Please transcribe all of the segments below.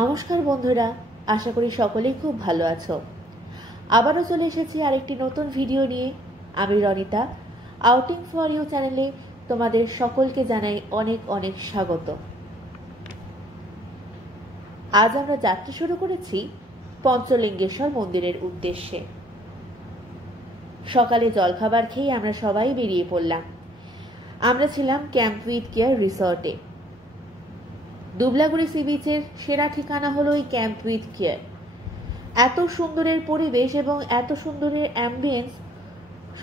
নমস্কার বন্ধুরা, আশা করি সকলেই খুব ভালো আছো। আবারও চলে এসেছি আরেকটি নতুন ভিডিও নিয়ে। আমি রনিতা, আউটিং ফর ইউ চ্যানেলে তোমাদের সকলকে জানাই অনেক অনেক স্বাগত। আজ আমরা যাত্রা শুরু করেছি পঞ্চলিঙ্গেশ্বর মন্দিরের উদ্দেশ্যে। সকালে জলখাবার খেয়ে আমরা সবাই বেরিয়ে পড়লাম। আমরা ছিলাম ক্যাম্প উইথ কেয়ার রিসর্টে। দুবলাগুড়ি সি বিচের সেরা ঠিকানা হলো এই ক্যাম্প উইথ কেয়ার। এত সুন্দরের পরিবেশ এবং এত সুন্দরের অ্যাম্বিয়েন্স,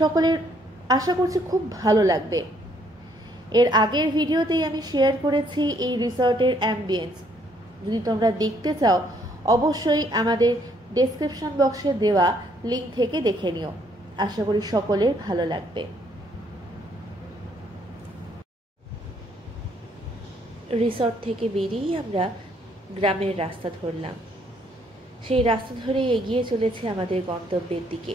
সকলের আশা করছি খুব ভালো লাগবে। এর আগের ভিডিওতেই আমি শেয়ার করেছি এই রিসর্টের অ্যাম্বিয়েন্স। যদি তোমরা দেখতে চাও অবশ্যই আমাদের ডেসক্রিপশন বক্সে দেওয়া লিঙ্ক থেকে দেখে নিও। আশা করি সকলের ভালো লাগবে। রিসর্ট থেকে বেরিয়ে আমরা গ্রামের রাস্তা ধরলাম। সেই রাস্তা ধরে এগিয়ে চলেছে আমাদের গন্তব্যের দিকে।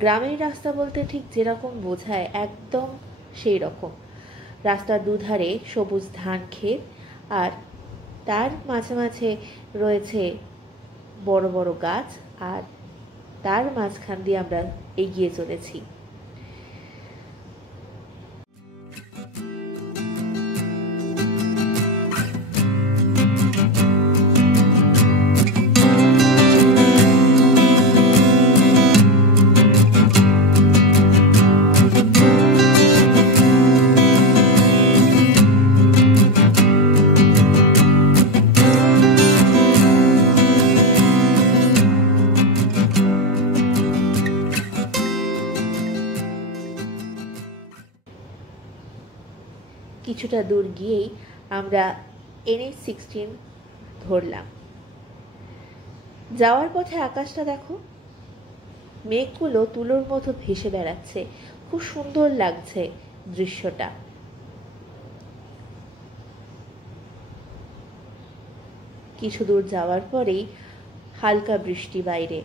গ্রামের রাস্তা বলতে ঠিক যেরকম বোঝায় একদম সেই রকম। রাস্তার দুধারে সবুজ ধান ক্ষেত, আর তার মাঝে মাঝে রয়েছে বড় বড় গাছ, আর তার মাঝখান দিয়ে আমরা এগিয়ে চলেছি। কিছুটা দূর গিয়েই আমরা NH-16 ধরলাম। যাওয়ার পথে আকাশটা দেখো, মেঘগুলো তুলোর মতো ভেসে বেড়াচ্ছে। খুব সুন্দর লাগছে দৃশ্যটা। কিছু দূর যাওয়ার পরেই হালকা বৃষ্টি বাইরে।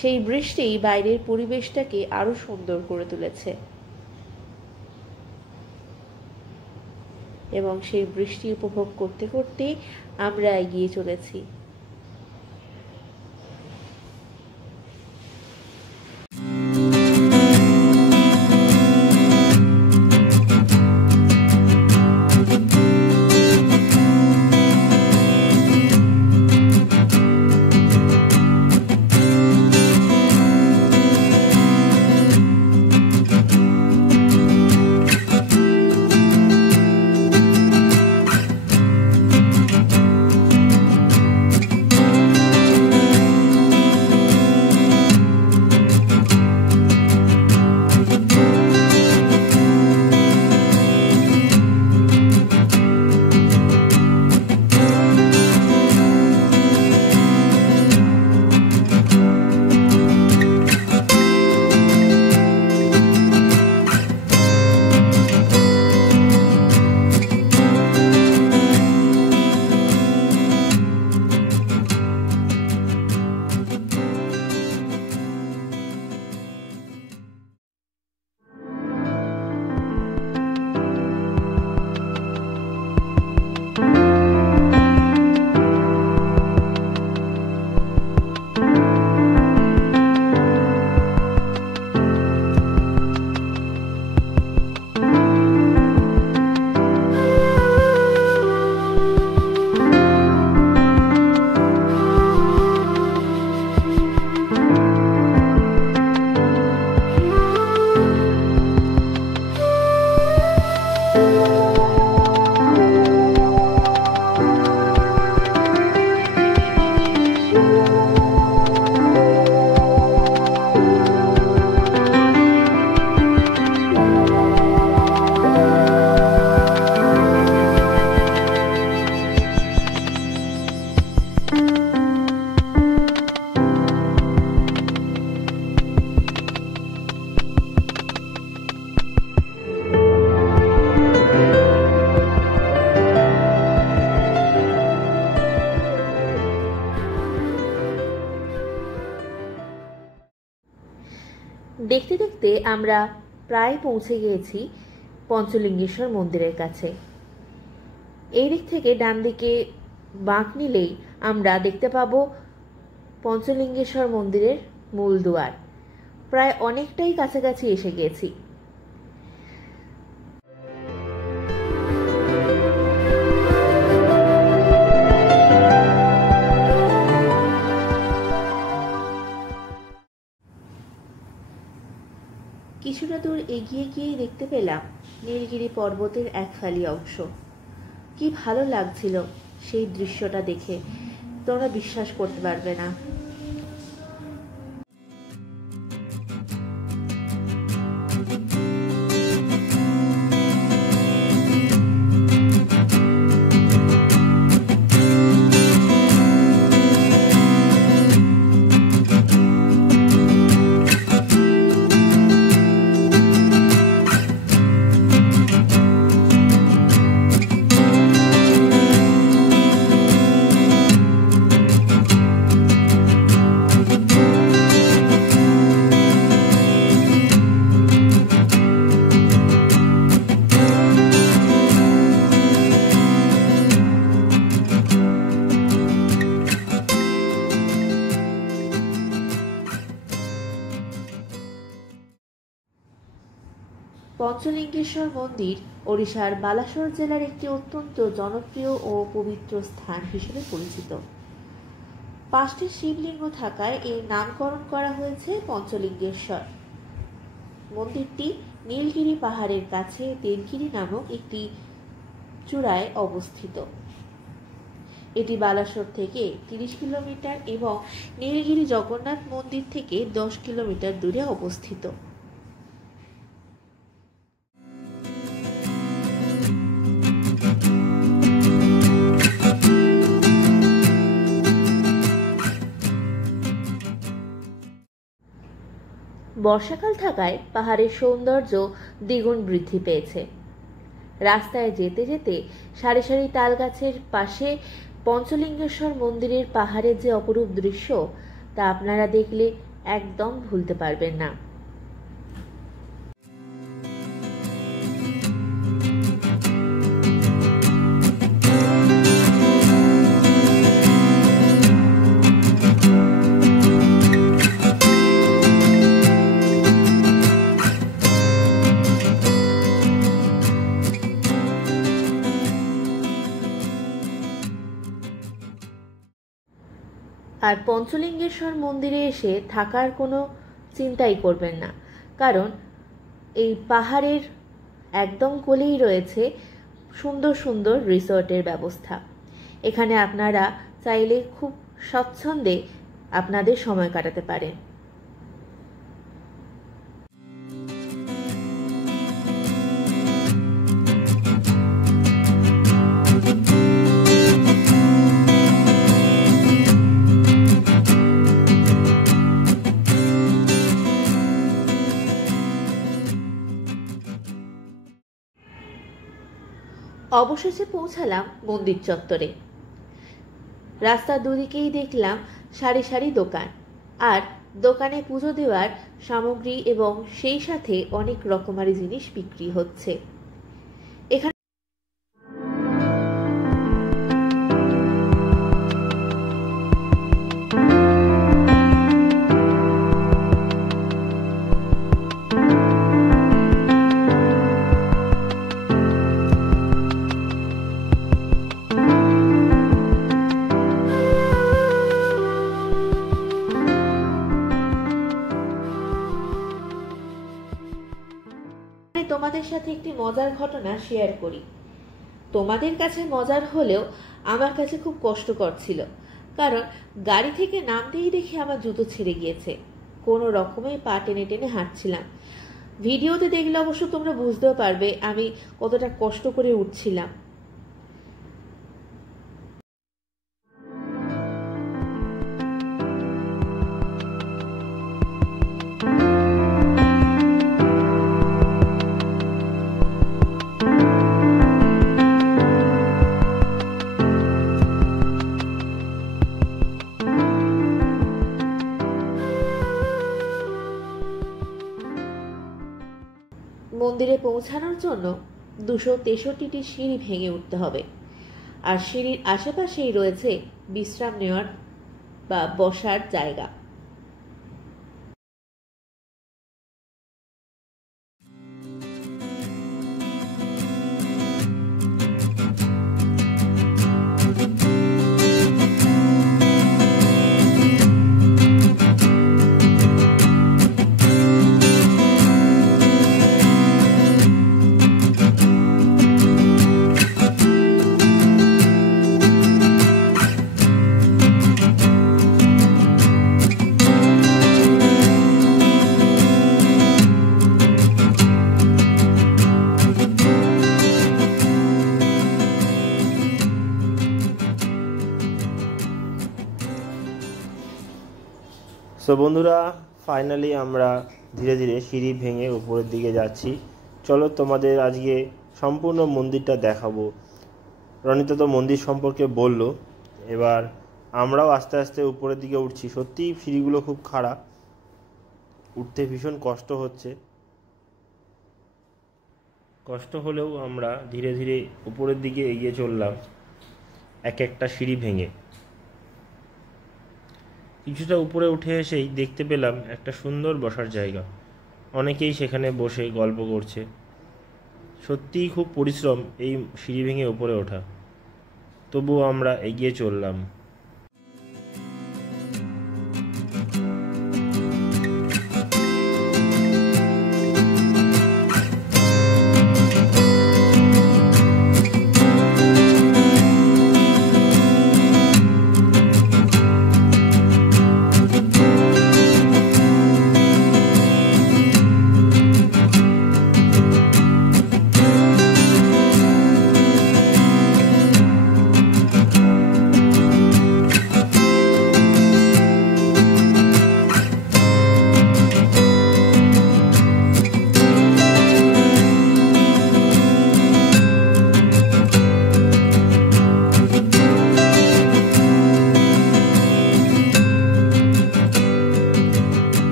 সেই বৃষ্টি বাইরের পরিবেশটাকে আরো সুন্দর করে তুলেছে এবং সেই বৃষ্টি উপভোগ করতে করতে আমরা এগিয়ে চলেছি। দেখতে দেখতে আমরা প্রায় পৌঁছে গিয়েছি পঞ্চলিঙ্গেশ্বর মন্দিরের কাছে। এই দিক থেকে ডান দিকে বাঁক নিলেই আমরা দেখতে পাবো পঞ্চলিঙ্গেশ্বর মন্দিরের মূল দুয়ার। প্রায় অনেকটাই কাছাকাছি এসে গেছি। কিছুটা দূর এগিয়ে গিয়েই দেখতে পেলাম নীলগিরি পর্বতের এক ফালি অংশ। কি ভালো লাগছিল সেই দৃশ্যটা দেখে, তোমরা বিশ্বাস করতে পারবে না। পঞ্চলিঙ্গেশ্বর মন্দির ওড়িশার বালাসোর জেলার একটি অত্যন্ত জনপ্রিয় ও পবিত্র স্থান হিসেবে পরিচিত। 5টি শিবলিঙ্গ থাকায় এর নামকরণ করা হয়েছে পঞ্চলিঙ্গেশ্বর। মন্দিরটি নীলগিরি পাহাড়ের কাছে দেবগিরি নামক একটি চূড়ায় অবস্থিত। এটি বালাসোর থেকে 30 কিলোমিটার এবং নীলগিরি জগন্নাথ মন্দির থেকে 10 কিলোমিটার দূরে অবস্থিত। বর্ষাকাল থাকায় পাহাড়ের সৌন্দর্য দ্বিগুণ বৃদ্ধি পেয়েছে। রাস্তায় যেতে যেতে সারি সারি তাল গাছের পাশে পঞ্চলিঙ্গেশ্বর মন্দিরের পাহাড়ের যে অপরূপ দৃশ্য, তা আপনারা দেখলে একদম ভুলতে পারবেন না। আর পঞ্চলিঙ্গেশ্বর মন্দিরে এসে থাকার কোনো চিন্তাই করবেন না, কারণ এই পাহাড়ের একদম কোলেই রয়েছে সুন্দর সুন্দর রিসর্টের ব্যবস্থা। এখানে আপনারা চাইলে খুব স্বচ্ছন্দে আপনাদের সময় কাটাতে পারেন। অবশেষে পৌঁছালাম মন্দির চত্বরে। রাস্তার দুদিকেই দেখলাম সারি সারি দোকান, আর দোকানে পুজো দেওয়ার সামগ্রী এবং সেই সাথে অনেক রকমারি জিনিস বিক্রি হচ্ছে। এখানে তোমাদের সাথে একটি মজার ঘটনা শেয়ার করি। তোমাদের কাছে মজার হলেও আমার কাছে খুব কষ্টকর ছিল, কারণ গাড়ি থেকে নামতেই দেখি আমার জুতো ছিঁড়ে গিয়েছে। কোনো রকমে পা টেনে টেনে হাঁটছিলাম। ভিডিওতে দেখলে অবশ্য তোমরা বুঝতেও পারবে আমি কতটা কষ্ট করে উঠছিলাম। মন্দিরে পৌঁছানোর জন্য 263টি সিঁড়ি ভেঙে উঠতে হবে। আর সিঁড়ির আশেপাশেই রয়েছে বিশ্রাম নেওয়ার বা বসার জায়গা। সো বন্ধুরা, ফাইনালি আমরা ধীরে ধীরে সিঁড়ি ভেঙে উপরের দিকে যাচ্ছি। চলো তোমাদের আজকে সম্পূর্ণ মন্দিরটা দেখাবো। রনিতা তো মন্দির সম্পর্কে বলল, এবার আমরাও আস্তে আস্তে উপরের দিকে উঠছি। সত্যিই সিঁড়িগুলো খুব খারাপ, উঠতে ভীষণ কষ্ট হচ্ছে। কষ্ট হলেও আমরা ধীরে ধীরে উপরের দিকে এগিয়ে চললাম এক একটা সিঁড়ি ভেঙে। কিছুটা উপরে উঠে এসেই দেখতে পেলাম একটা সুন্দর বসার জায়গা। অনেকেই সেখানে বসে গল্প করছে। সত্যিই খুব পরিশ্রম এই সিঁড়ি ভেঙে উপরে ওঠা, তবুও আমরা এগিয়ে চললাম।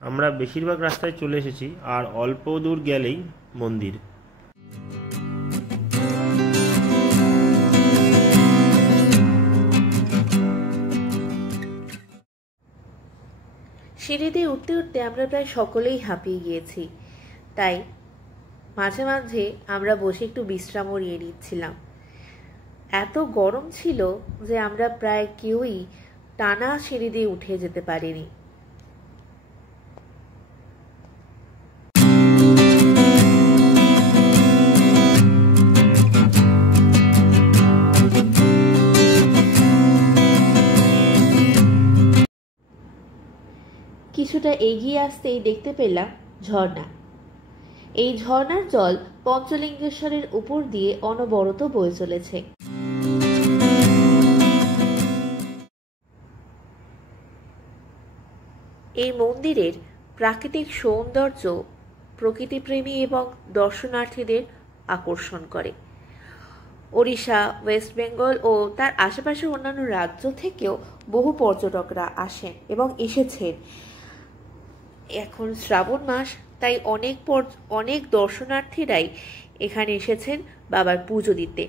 আমরা বেশিরভাগ রাস্তায় চলে এসেছি, আর অল্প দূর গেলেই মন্দির। সিঁড়িতে উঠতে উঠতে আমরা প্রায় সকলেই হাঁপিয়ে গিয়েছি, তাই মাঝে মাঝে আমরা বসে একটু বিশ্রামও নিয়ে নিচ্ছিলাম। এত গরম ছিল যে আমরা প্রায় কেউই টানা সিঁড়ি দিয়ে উঠে যেতে পারিনি। কিছুটা এগিয়ে আসতেই দেখতে পেলাম ঝর্ণা। এই ঝর্ণার জল পঞ্চলিঙ্গেশ্বরের উপর দিয়ে অনবরত বয়ে চলেছে। এই মন্দিরের প্রাকৃতিক সৌন্দর্য প্রকৃতিপ্রেমী এবং দর্শনার্থীদের আকর্ষণ করে। ওড়িশা, ওয়েস্ট বেঙ্গল ও তার আশেপাশের অন্যান্য রাজ্য থেকেও বহু পর্যটকরা আসেন এবং এসেছেন। এখন শ্রাবণ মাস, তাই অনেক দর্শনার্থীরাই এখানে এসেছেন বাবার পুজো দিতে।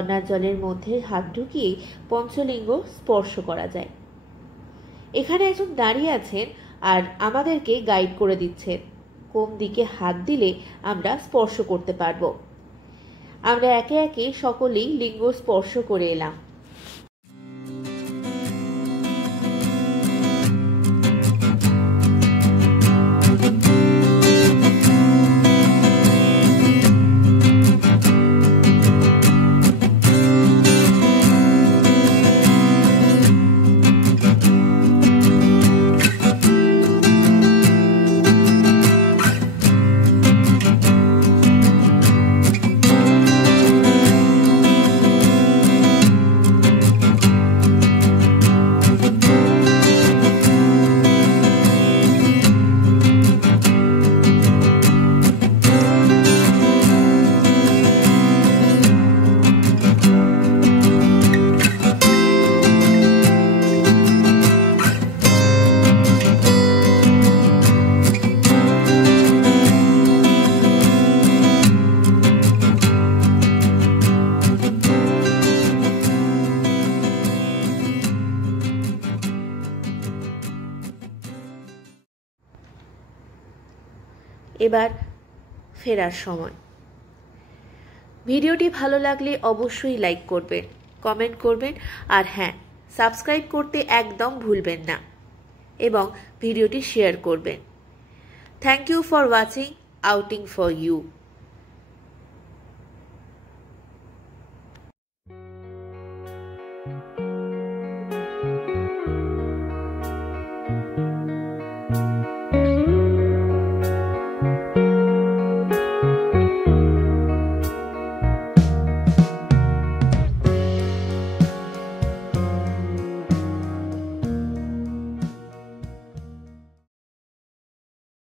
ঝর্ণার জলের মধ্যে হাত ঢুকিয়ে পঞ্চলিঙ্গ স্পর্শ করা যায়। এখানে একজন দাঁড়িয়ে আছেন আর আমাদেরকে গাইড করে দিচ্ছেন কোন দিকে হাত দিলে আমরা স্পর্শ করতে পারবো। আমরা একে একে সকলেই লিঙ্গ স্পর্শ করে এলাম। এবার ফেরার সময়। ভিডিওটি ভালো লাগলে অবশ্যই লাইক করবেন, কমেন্ট করবেন, আর হ্যাঁ, সাবস্ক্রাইব করতে একদম ভুলবেন না এবং ভিডিওটি শেয়ার করবেন। Thank you for watching outing for you.